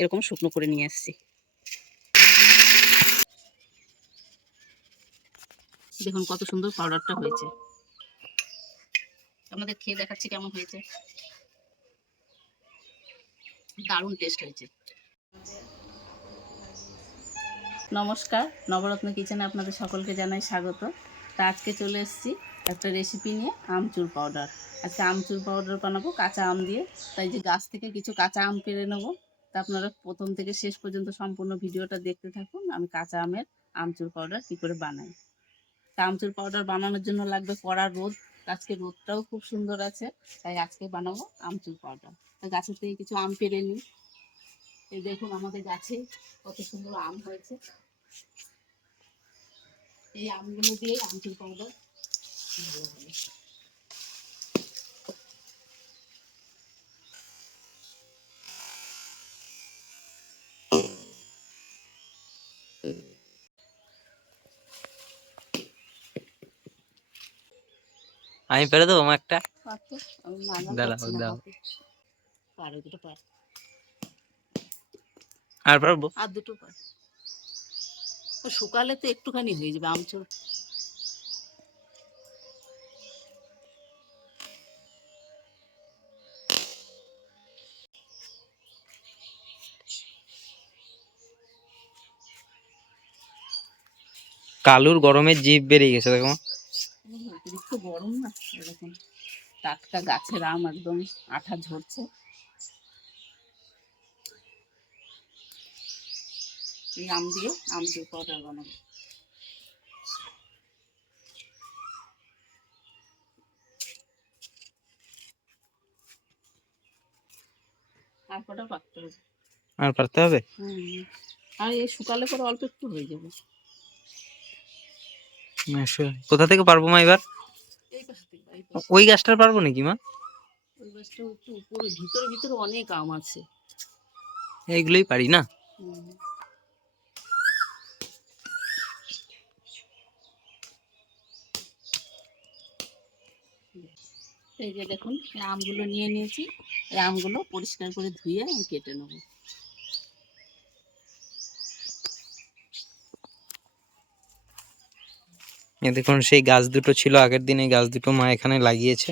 এরকম শুকনো করে নিয়ে এসেছি দেখুন কত সুন্দর পাউডারটা হয়েছে। আপনাদের খেয়ে দেখাচ্ছি কেমন হয়েছে। দারুণ টেস্ট হয়েছে। নমস্কার, নবরত্ন কিচেনে আপনাদের সকলকে জানাই স্বাগত। তা আজকে চলে এসেছি একটা রেসিপি নিয়ে আমচুর পাউডার আজকে আমচুর পাউডার বানাবো, কাঁচা আম দিয়ে। তাই যে গাছ থেকে কিছু কাঁচা আম পেরে নেব। তা আপনারা প্রথম থেকে শেষ পর্যন্ত সম্পূর্ণ ভিডিওটা দেখতে থাকুন। আমি কাঁচা আমের আমচুর পাউডার কী করে বানাই। তা আমচুর পাউডার বানানোর জন্য লাগবে কড়া রোদ। আজকে রোদটাও খুব সুন্দর আছে, তাই আজকে বানাবো আমচুর পাউডার। তা গাছের থেকে কিছু আম পেরে নিই। এই দেখুন আমাদের গাছে কত সুন্দর আম হয়েছে। এই আমগুলো দিয়ে আমচুর পাউডার ভালো হবে। আমি পেরে দেবো আমার একটা? দাঁড়াও, দাও। আর পারব? আর দুটো পার। ও শুকালে তো একটুখানি হয়ে যাবে আমচুর কালুর গরমে জিভ বেরিয়ে গেছে দেখো না এরকম টাটকা গাছের আম একদম আঠা ঝরছে। এই আম দিয়ে আমচুর পাউডার বানাবো। আর কটা পাকতে হবে? আর পারতে হবে? আর এই শুকালে পরে অল্প একটু হয়ে যাবে। কোথা থেকে পারব মা এবার এই পাশ থেকে এই পাশ ওই গাছটার পারব নাকি মা? ওই গাছটা একটু উপরে ভিতরে ভিতরে অনেক আম আছে। এইগুলোই পারি না? এই যে দেখুন আমগুলো নিয়ে নিয়েছি। এই আমগুলো পরিষ্কার করে ধুয়ে আমি কেটে নেব। দেখুন, সেই গাছ দুটো ছিল, আগের দিন এই গাছ দুটো মা এখানে লাগিয়েছে।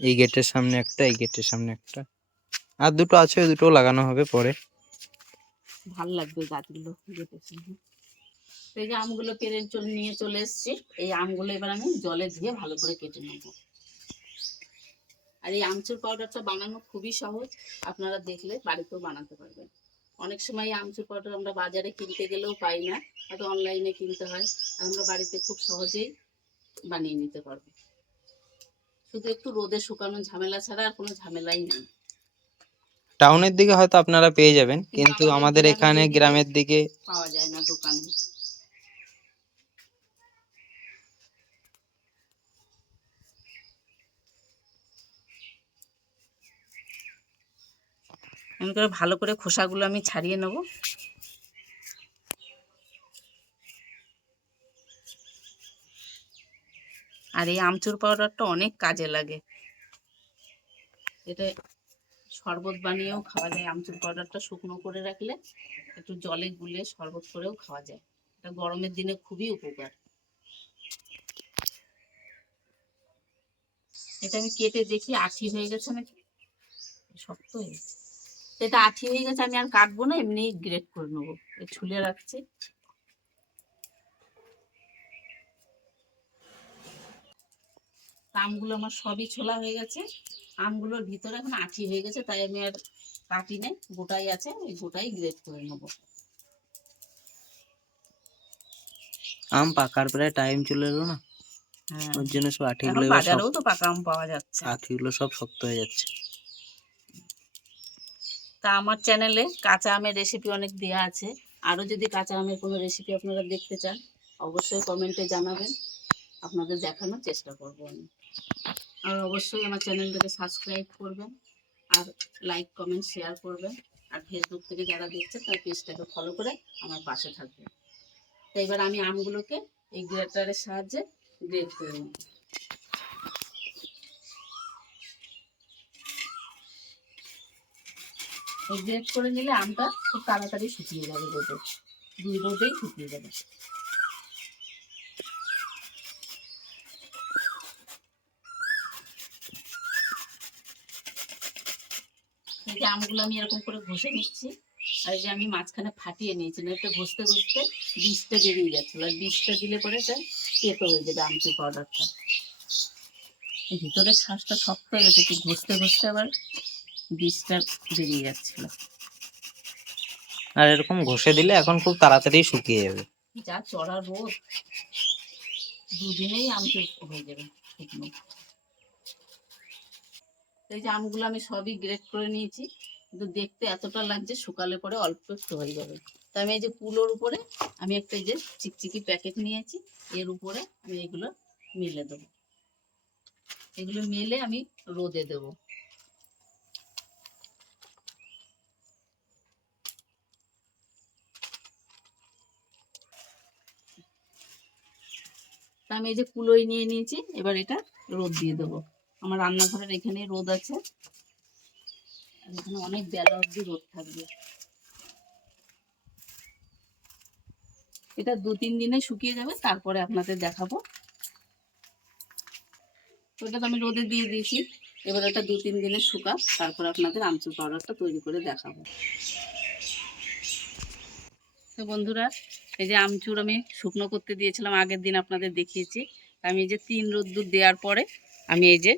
এই গেটের সামনে একটা, এই গেটের সামনে একটা। আর দুটো আছে, ওই দুটো লাগানো হবে পরে। ভালো লাগবে গাছগুলো কেটে এই যে আমগুলো পেরে চলে, নিয়ে চলে এসেছি। এই আমগুলো এবার আমি জলে ধুয়ে ভালো করে কেটে নেব। আর এই আমচুর পাউডারটা বানানো খুবই সহজ। আপনারা দেখলে বাড়িতেও বানাতে পারবেন। অনেক সময় আমচুর পাউডার আমরা বাজারে কিনতে গেলেও পাই না হয়তো অনলাইনে কিনতে হয়। আমরা বাড়িতে খুব সহজেই বানিয়ে নিতে পারব। শুধু একটু রোদে শুকানো ঝামেলা ছাড়া আর কোনো ঝামেলাই নেই। টাউনের দিকে হয়তো আপনারা পেয়ে যাবেন কিন্তু আমাদের এখানে গ্রামের দিকে পাওয়া যায় না দোকানে। আমি করে ভালো করে খোসাগুলো আমি ছাড়িয়ে নেব। আর এই আমচুর পাউডারটা অনেক কাজে লাগে। এটা শরবত বানিয়েও খাওয়া যায়, আমচুর পাউডারটা শুকনো করে রাখলে একটু জলে গুলে শরবত করেও খাওয়া যায়। এটা গরমের দিনে খুবই উপকার। এটা আমি কেটে দেখি, আঠি হয়ে গেছে নাকি? শক্ত হয়ে গেছে। এটা আঠি হয়ে গেছে আমি আর কাটবো না এমনি গ্রেট করে নেব। ছুলে রাখছি। আমগুলো আমার সবই ছোলা হয়ে গেছে। আমগুলোর ভিতরে এখন আঠি হয়ে গেছে তাই আমি আর কাটি নাই গোটাই আছে ওই গোটাই গ্রেট করে নেব। আম পাকার প্রায় টাইম চলে এলো না? হ্যাঁ। ওর জন্য সব আঠিগুলো বাজারেও তো পাকা আম পাওয়া যাচ্ছে। আঠিগুলো সব শক্ত হয়ে যাচ্ছে। তা আমার চ্যানেলে কাঁচা আমের রেসিপি অনেক দেওয়া আছে। আরও যদি কাঁচা আমের কোনো রেসিপি আপনারা দেখতে চান, অবশ্যই কমেন্টে জানাবেন। আপনাদের দেখানোর চেষ্টা করব আমি। আর অবশ্যই আমার চ্যানেলটাকে সাবস্ক্রাইব করবেন আর লাইক কমেন্ট শেয়ার করবেন। আর ফেসবুক থেকে যারা দেখছে তার পেজটাকে ফলো করে আমার পাশে থাকবেন। তো এবার আমি আমগুলোকে এই গ্রেটারের সাহায্যে গ্রেট করে নেব। গ্রেট করে নিলে আমটা খুব তাড়াতাড়ি শুকিয়ে যাবে রোদে। দুই রোদেই শুকিয়ে যাবে। যে আমগুলো আমি এরকম করে ঘষে নিচ্ছি, আর যে আমি মাঝখানে ফাটিয়ে নিয়েছি, না এটা ঘষতে ঘষতে বীজটা বেরিয়ে যাচ্ছিল, আর বীজটা দিলে পরে এটা তেতো হয়ে যাবে আমচুর পাউডারটা। ভিতরের শ্বাসটা শক্ত হয়ে গেছে, একটু ঘষতে ঘষতে আবার বীজটা বেরিয়ে যাচ্ছিল। আর এরকম ঘষে দিলে এখন খুব তাড়াতাড়ি শুকিয়ে যাবে। যা চড়া রোদ দুদিনেই আমচুর হয়ে যাবে শুকনো। এই যে আমগুলো আমি সবই গ্রেট করে নিয়েছি কিন্তু দেখতে এতটা লাগছে শুকালে পরে অল্প একটু হয়ে যাবে। তো আমি এই যে কুলোর উপরে আমি একটা এই যে চিকচিকি প্যাকেট নিয়েছি এর উপরে আমি এগুলো মেলে দেবো। এগুলো মেলে আমি রোদে দেবো। তা আমি এই যে কুলোই নিয়ে নিয়েছি, এবার এটা রোদ দিয়ে দেবো। আমার রান্নাঘরের এখানে রোদ আছে। এখানে অনেক বেলা অবধি রোদ থাকবে। এটা দু তিন দিনে শুকিয়ে যাবে, তারপরে আপনাদের দেখাবো। এটা তো আমি রোদে দিয়ে দিয়েছি। এবার এটা দু তিন দিনে শুকা তারপর আপনাদের আমচুর পাউডারটা তৈরি করে দেখাবো। তো বন্ধুরা এই যে আমচুর আমি শুকনো করতে দিয়েছিলাম, আগের দিন আপনাদের দেখিয়েছি। আমি এই যে তিন রোদ্দুর দেওয়ার পরে আমি এই যে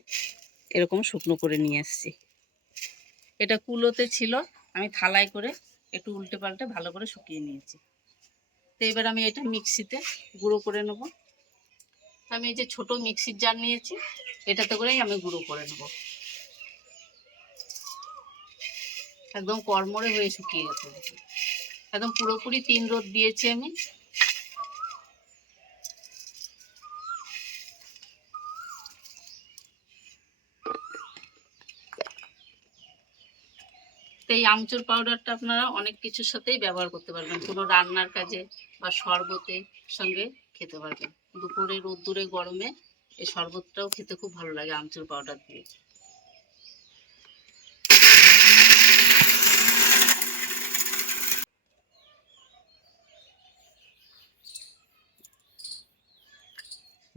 এরকম শুকনো করে নিয়ে এসেছি। এটা কুলোতে ছিল, আমি থালায় করে একটু উল্টে পাল্টে ভালো করে শুকিয়ে নিয়েছি। তো এবার আমি এটা মিক্সিতে গুঁড়ো করে নেব। আমি এই যে ছোট মিক্সির জার নিয়েছি, এটাতে করেই আমি গুঁড়ো করে নেব। একদম কর্মরে হয়ে শুকিয়ে গেছে। একদম পুরোপুরি তিন রোদ দিয়েছি আমি। এই আমচুর পাউডারটা আপনারা অনেক কিছুর সাথেই ব্যবহার করতে পারবেন। কোনো রান্নার কাজে বা শরবতে সঙ্গে খেতে পারবেন। দুপুরে, রোদ্দুরে, গরমে এই শরবতটাও খেতে খুব ভালো লাগে আমচুর পাউডার দিয়ে।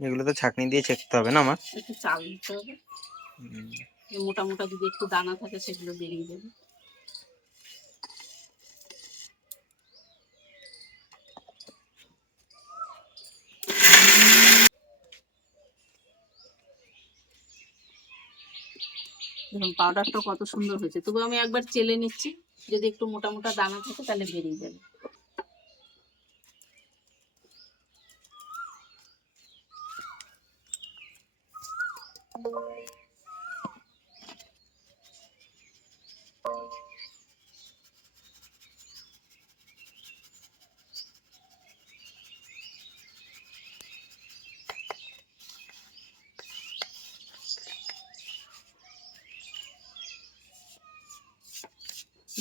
এগুলো তো ছাকনি দিয়ে চেকতে হবে না আমার? একটু চাল দিতে হবে। মোটা মোটা যদি একটু দানা থাকে সেগুলো বেরিয়ে যাবে। দেখুন পাউডারটা কত সুন্দর হয়েছে। তবু আমি একবার চেলে নিচ্ছি। যদি একটু মোটা মোটা দানা থাকে তাহলে বেরিয়ে যাবে।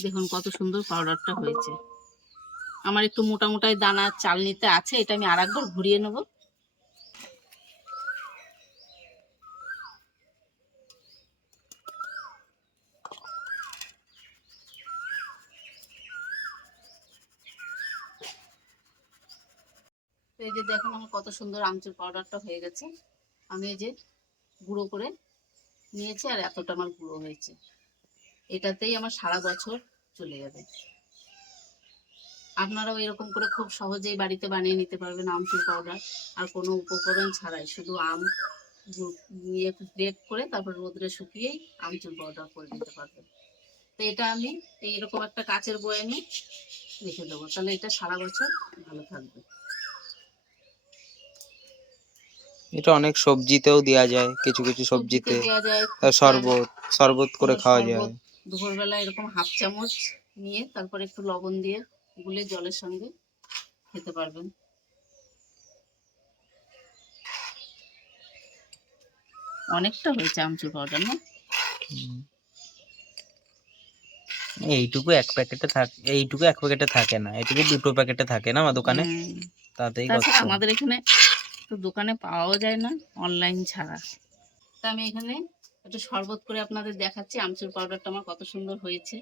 দেখুন কত সুন্দর পাউডারটা হয়েছে। আমার একটু মোটা দানা চাল নিতে আছে, এটা আমি আর একবার ঘুরিয়ে নেব। তো এই যে দেখুন আমার কত সুন্দর আমচুর পাউডারটা হয়ে গেছে। আমি এই যে গুঁড়ো করে নিয়েছি আর এতটা আমার গুঁড়ো হয়েছে। এটাতেই আমার সারা বছর চলে যাবে। আপনারাও এরকম করে খুব সহজেই বাড়িতে বানিয়ে নিতে পারবেন আমচুর পাউডার। আর কোনো উপকরণ ছাড়াই, শুধু আম নিয়ে গ্রেট করে তারপর রোদ্রে শুকিয়েই আমচুর পাউডার করে নিতে পারবেন। তো এটা আমি এইরকম একটা কাচের বয়ামে রেখে দেবো। তাহলে এটা সারা বছর ভালো থাকবে। এটা অনেক সবজিতেও দেওয়া যায় কিছু কিছু সবজিতে। দেওয়া যায়। তার শরবত শরবত করে খাওয়া যায়। দুপুরবেলা এরকম হাফ চামচ নিয়ে তারপরে একটু লবণ দিয়ে গুলে জলের সঙ্গে খেতে পারবেন। অনেকটা হয়েছে আমচুর পাউডার না? এইটুকু এক প্যাকেটে থাকে এইটুকু এক প্যাকেটে থাকে না এইটুকু দুটো প্যাকেটে থাকে না আমার দোকানে। তাতেই আমাদের এখানে তো দোকানে পাওয়াও যায় না অনলাইন ছাড়া। তো আমি এখানে একটু শরবত করে আপনাদের দেখাচ্ছি, আমচুর পাউডারটা আমার কত সুন্দর হয়েছে।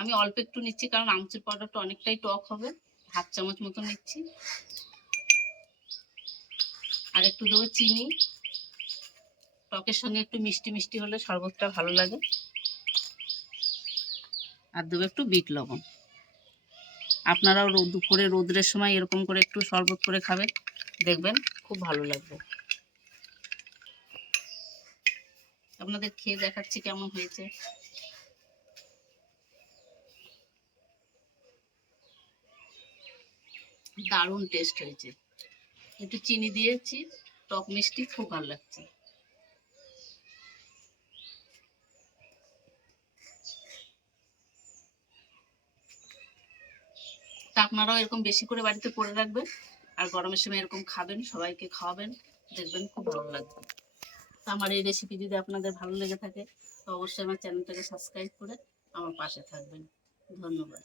আমি অল্প একটু নিচ্ছি, কারণ আমচুর পাউডারটা অনেকটাই টক হবে হাত চামচ মতো নিচ্ছি। আর একটু দেবো চিনি। টকের সঙ্গে একটু মিষ্টি মিষ্টি হলে শরবতটা ভালো লাগে। আর দেবো একটু বিট লবণ। আপনারাও দুপুরে রোদ্রের সময় এরকম করে একটু শরবত করে খাবেন, দেখবেন খুব ভালো লাগবে। আপনাদের খেয়ে দেখাচ্ছি কেমন হয়েছে। দারুণ টেস্ট হয়েছে। একটু চিনি দিয়েছি, টক মিষ্টি খুব ভালো লাগছে। আপনারাও এরকম বেশি করে বাড়িতে করে রাখবেন। আর গরমের সময় এরকম খাবেন, সবাইকে খাওয়াবেন, দেখবেন খুব ভালো লাগবে। তো আমার এই রেসিপি যদি আপনাদের ভালো লেগে থাকে, তো অবশ্যই আমার চ্যানেলটাকে সাবস্ক্রাইব করে আমার পাশে থাকবেন। ধন্যবাদ।